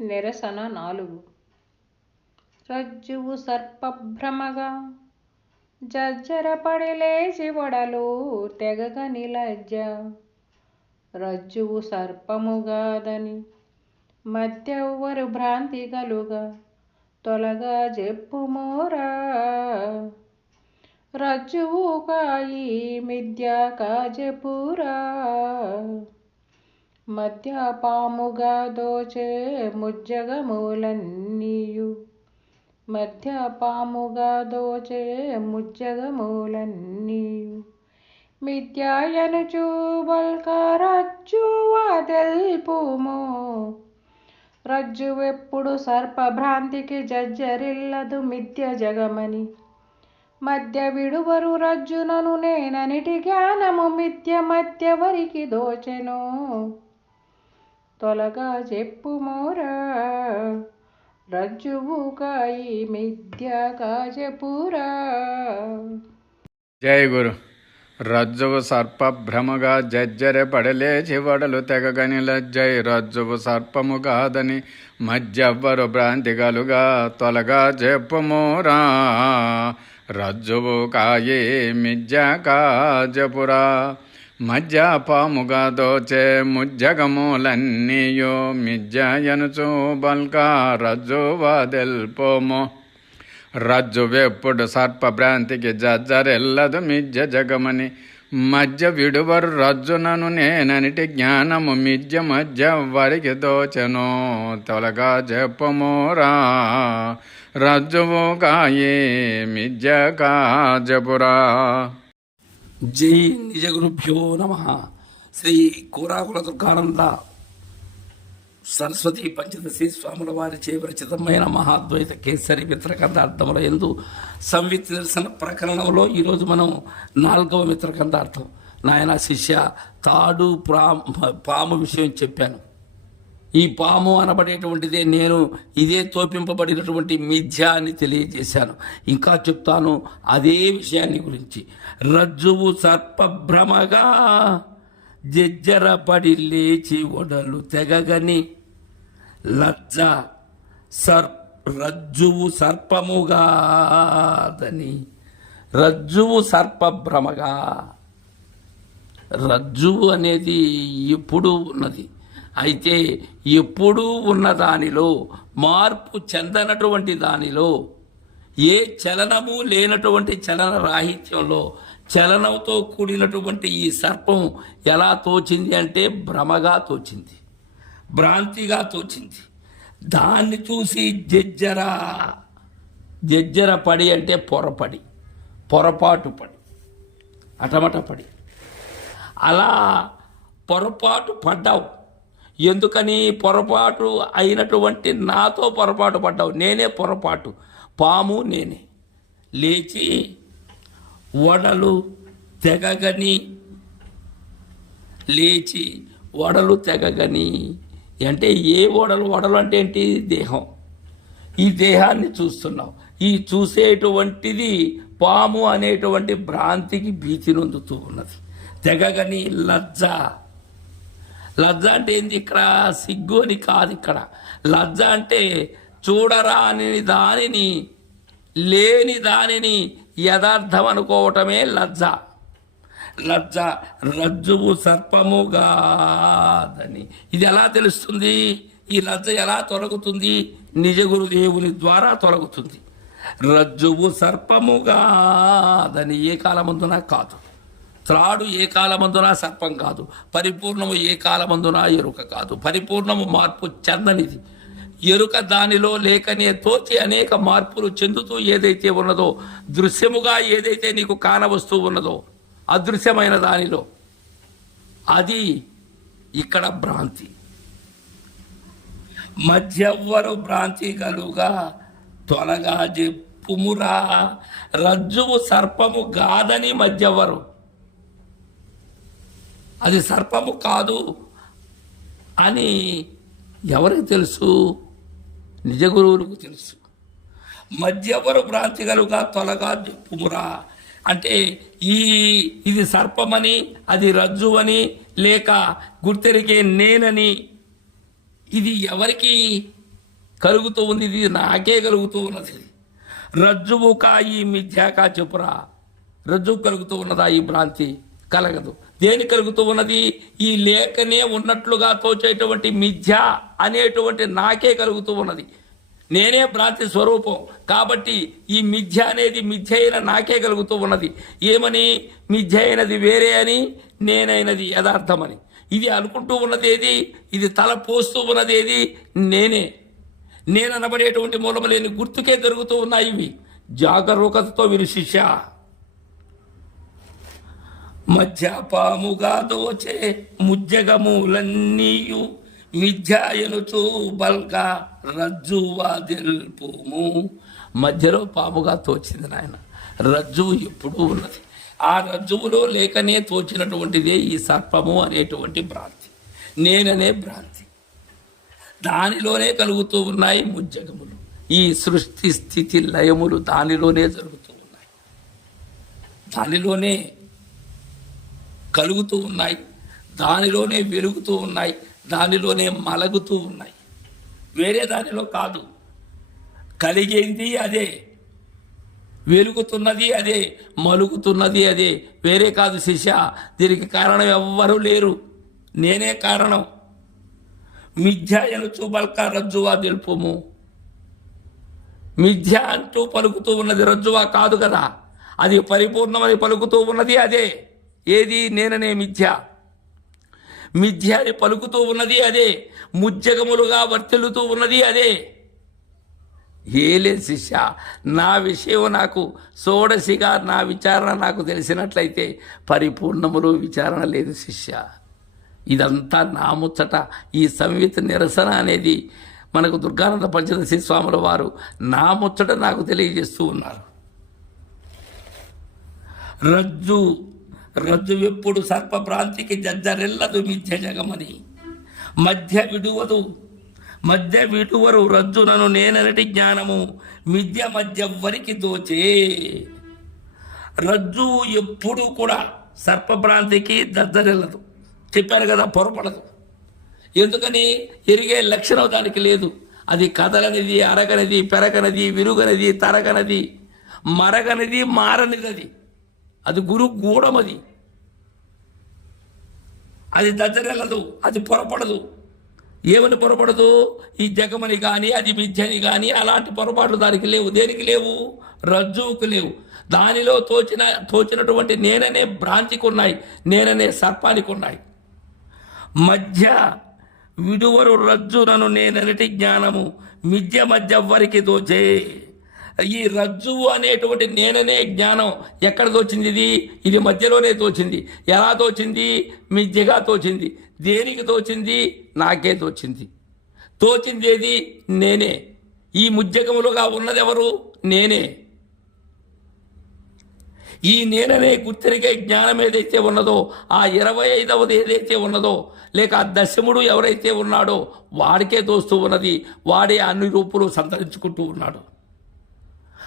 నిరసన నాలుగు. రజ్జువు సర్పభ్రమగా జజ్జరపడి లేచి వడలు తెగగ నిలజ్జ. రజ్జువు సర్పముగాదని మధ్యవ్వరు భ్రాంతి కలుగా. తొలగా చెప్పుమోరా రజ్జువు కాయి మిథ్య కాజపురా మధ్య పాముగా దోచే ముజ్జగములన్నీయు. మధ్య దోచే ముజ్జగములన్నీయు. మిథ్యాయనుచు బల్కరజ్జు వదల్పుము రజ్జువెప్పుడు సర్పభ్రాంతికి జజ్జరిల్లదు మిథ్య జగమని మధ్య విడువరు రజ్జునను నేననిటి జ్ఞానము మిథ్య మధ్యవరికి దోచెను. తొలగా చెప్పుమోరా రజ్జువు కాయి మిథ్య కాజపురా జై గురు. రజ్జువు సర్పభ్రముగా జజ్జరె పడలేచి వడలు తెగగని లజ్జై రజ్జువు సర్పముగాదని మధ్యవ్వరు భ్రాంతి గలుగా తొలగా చెప్పుమోరా రజ్జువు కాయే మిజ్జ కాజపురా మధ్య పాముగా దోచే ముజ్జగములన్నీయో రజ్జు బల్క రజ్జువదెల్పోమో రజ్జు వెప్పుడు సర్పభ్రాంతికి జజ్జరెల్లదు మిజ్జ జగమని. మధ్య విడువరు రజ్జునను నేననిటి జ్ఞానము మిజ్జ మధ్య వరికి దోచను తొలగా చెప్పమోరా రజ్జువు కాయే మిజ్జ కాజపురా జై నిజ గురుభ్యో నమ. శ్రీ కూరాకుల దుర్గానంద సరస్వతి పంచదశి స్వాముల వారి చేవరచితమైన మహాద్వైత కేసరి మిత్రకందార్థముల ఎందు సంవిత్ నిరసన ప్రకరణంలో ఈరోజు మనం నాలుగవ మిత్రకందార్థం. నాయన శిష్య తాడు ప్రా పాము విషయం చెప్పాను. ఈ పాము అనబడేటువంటిదే నేను ఇదే తోపింపబడినటువంటి మిథ్య అని తెలియజేశాను. ఇంకా చెప్తాను అదే విషయాన్ని గురించి. రజ్జువు సర్పభ్రమగా జజ్జరపడి లేచి ఒడలు తెగగని లజ్జ సర్ రజ్జువు సర్పముగాదని రజ్జువు సర్పభ్రమగా. రజ్జువు అనేది ఎప్పుడూ ఉన్నది. అయితే ఎప్పుడూ ఉన్న దానిలో మార్పు చెందనటువంటి దానిలో ఏ చలనము లేనటువంటి చలన రాహిత్యంలో చలనంతో కూడినటువంటి ఈ సర్పం ఎలా తోచింది అంటే భ్రమగా తోచింది భ్రాంతిగా తోచింది. దాన్ని చూసి జజ్జర జజ్జర పడి అంటే పొరపడి పొరపాటు పడి అటమట పడి. అలా పొరపాటు పడ్డావు. ఎందుకని పొరపాటు అయినటువంటి నాతో పొరపాటు పడ్డావు? నేనే పొరపాటు. పాము నేనే. లేచి వడలు తెగగని లేచి వడలు తెగగని. అంటే ఏ వడలు? వడలు అంటే ఏంటి? దేహం. ఈ దేహాన్ని చూస్తున్నావు. ఈ చూసేటువంటిది పాము అనేటువంటి భ్రాంతికి భీతి నొందుతూ ఉన్నది. తెగగని లజ్జ. లజ్జ అంటే ఏంది ఇక్కడ? సిగ్గు అని కాదు ఇక్కడ. లజ్జ అంటే చూడరాని దానిని లేని దానిని యథార్థం అనుకోవటమే లజ్జ. లజ్జ రజ్జువు సర్పముగాదని ఇది ఎలా తెలుస్తుంది? ఈ లజ్జ ఎలా తొలగుతుంది? నిజ గురుదేవుని ద్వారా తొలగుతుంది. రజ్జువు సర్పముగాదని ఏ కాలమందున కాదు. త్రాడు ఏ కాలమందున సర్పం కాదు. పరిపూర్ణము ఏ కాలమందున ఎరుక కాదు. పరిపూర్ణము మార్పు చెందనిది. ఎరుక దానిలో లేకనే తోచి అనేక మార్పులు చెందుతూ ఏదైతే ఉన్నదో దృశ్యముగా ఏదైతే నీకు కానవస్తూ ఉన్నదో అదృశ్యమైన దానిలో అది ఇక్కడ భ్రాంతి. మధ్యవ్వరు భ్రాంతి కలుగా తొలగా చెప్పుమురా. రజ్జువు సర్పము కాదని మధ్యవ్వరు. అది సర్పము కాదు అని ఎవరికి తెలుసు? నిజ గురువులకు తెలుసు. మధ్యవరు భ్రాంతి కలుగా తొలగా చెప్పుమురా. అంటే ఈ ఇది సర్పమని అది రజ్జువని లేక గుర్తెరిగే నేనని ఇది ఎవరికి కలుగుతూ ఉంది? ఇది నాకే కలుగుతూ ఉన్నది. రజ్జువు కా ఈ మిథ్యాకా చెప్పురా. రజ్జువు కలుగుతూ ఉన్నదా ఈ భ్రాంతి? కలగదు. దేని కలుగుతూ ఉన్నది? ఈ లేఖనే ఉన్నట్లుగా తోచేటువంటి మిథ్య అనేటువంటి నాకే కలుగుతూ ఉన్నది. నేనే భ్రాంతి స్వరూపం. కాబట్టి ఈ మిథ్య అనేది మిథ్య అయిన నాకే కలుగుతూ ఉన్నది. ఏమని? మిథ్య అయినది వేరే అని నేనైనది యథార్థమని. ఇది అనుకుంటూ ఉన్నది ఏది? ఇది తల పోస్తూ ఉన్నది ఏది? నేనే. నేను అనబడేటువంటి మూలము లేని గుర్తుకే జరుగుతూ ఉన్నాయి ఇవి. జాగరూకతతో విను శిష్య. మధ్య పాముగా దోచే ముజ్జగములన్నీయు మిథ్యాయనుచు బల్క రజ్జువా తెలుపుము మధ్యలో పాముగా తోచింది నాయన. రజ్జువు ఎప్పుడూ ఉన్నది. ఆ రజ్జువులో లేకనే తోచినటువంటిదే ఈ సర్పము అనేటువంటి భ్రాంతి. నేననే భ్రాంతి. దానిలోనే కలుగుతూ ఉన్నాయి ముజ్జగములు. ఈ సృష్టి స్థితి లయములు దానిలోనే జరుగుతూ ఉన్నాయి. దానిలోనే కలుగుతూ ఉన్నాయి. దానిలోనే వెలుగుతూ ఉన్నాయి. దానిలోనే మలగుతూ ఉన్నాయి. వేరే దానిలో కాదు. కలిగేది అదే. వెలుగుతున్నది అదే. మలుగుతున్నది అదే. వేరే కాదు శిష్య. దీనికి కారణం ఎవ్వరూ లేరు. నేనే కారణం. మిథ్య ఎనుచు రజ్జువా తెలుపుము మిథ్య అంటూ పలుకుతూ ఉన్నది రజ్జువా కాదు కదా. అది పరిపూర్ణమని పలుకుతూ ఉన్నది అదే. ఏది నేననే మిథ్య. మిథ్య అని పలుకుతూ ఉన్నది అదే. ముజ్జగములుగా వర్తిల్లుతూ ఉన్నది అదే. ఏలే శిష్య నా విషయం నాకు సోడసిగా నా విచారణ నాకు తెలిసినట్లయితే పరిపూర్ణములు విచారణ లేదు శిష్య. ఇదంతా నా ముచ్చట. ఈ సంవిత నిరసన అనేది మనకు దుర్గానంద పంచదశి స్వాముల వారు నా ముచ్చట నాకు తెలియజేస్తూ ఉన్నారు. రజ్జు రజ్జు ఎప్పుడు సర్పభ్రాంతికి జజ్జరెల్లదు మిథ్య జగమని మధ్య విడువదు. మధ్య విడువరు రజ్జునను నేనరటి జ్ఞానము. మిథ్య మధ్యవ్వరికి దోచే. రజ్జు ఎప్పుడు కూడా సర్పభ్రాంతికి దద్దరిల్లదు చెప్పాను కదా పొరపడదు. ఎందుకని? ఎరిగే లక్షణం దానికి లేదు. అది కదలనిది అరగనిది పెరగనది విరుగనది తరగనది మరగనిది మారనిది అది. అది గురు గూఢం అది. దద్దరెళ్ళదు అది పొరపడదు. ఏమని పొరపడదు? ఈ జగమని కానీ అది మిథ్యని కానీ అలాంటి పొరపాట్లు దానికి లేవు. దేనికి లేవు? రజ్జువుకు లేవు. దానిలో తోచిన తోచినటువంటి నేననే భ్రాంతికి ఉన్నాయి నేననే సర్పానికి ఉన్నాయి మధ్య విడువరు రజ్జునను నేననటి జ్ఞానము మిథ్య మధ్య వరికి దోచే. ఈ రజ్జువు అనేటువంటి నేననే జ్ఞానం. ఎక్కడ తోచింది ఇది? ఇది మధ్యలోనే తోచింది. ఎలా తోచింది? మిథ్యగా తోచింది. దేనికి తోచింది? నాకే తోచింది. తోచింది ఏది నేనే. ఈ ముజ్జకములుగా ఉన్నదెవరు? నేనే. ఈ నేననే గుర్తెరిగే జ్ఞానం ఏదైతే ఉన్నదో ఆ ఇరవై ఐదవది ఏదైతే ఉన్నదో లేక ఆ దశముడు ఎవరైతే ఉన్నాడో వాడికే తోస్తూ ఉన్నది. వాడే అన్ని రూపులు సంతరించుకుంటూ ఉన్నాడు.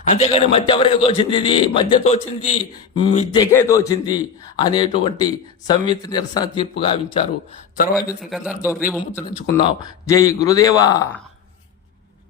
అంతేగాని మధ్య ఎవరికి తోచింది ఇది? మధ్య తోచింది మిద్దెకే తోచింది అనేటువంటి సంవిత్ నిరసన తీర్పు గావించారు. తర్వాత మిత్ర కథార్థం రేపు ముచ్చరించుకుందాం జై గురుదేవా!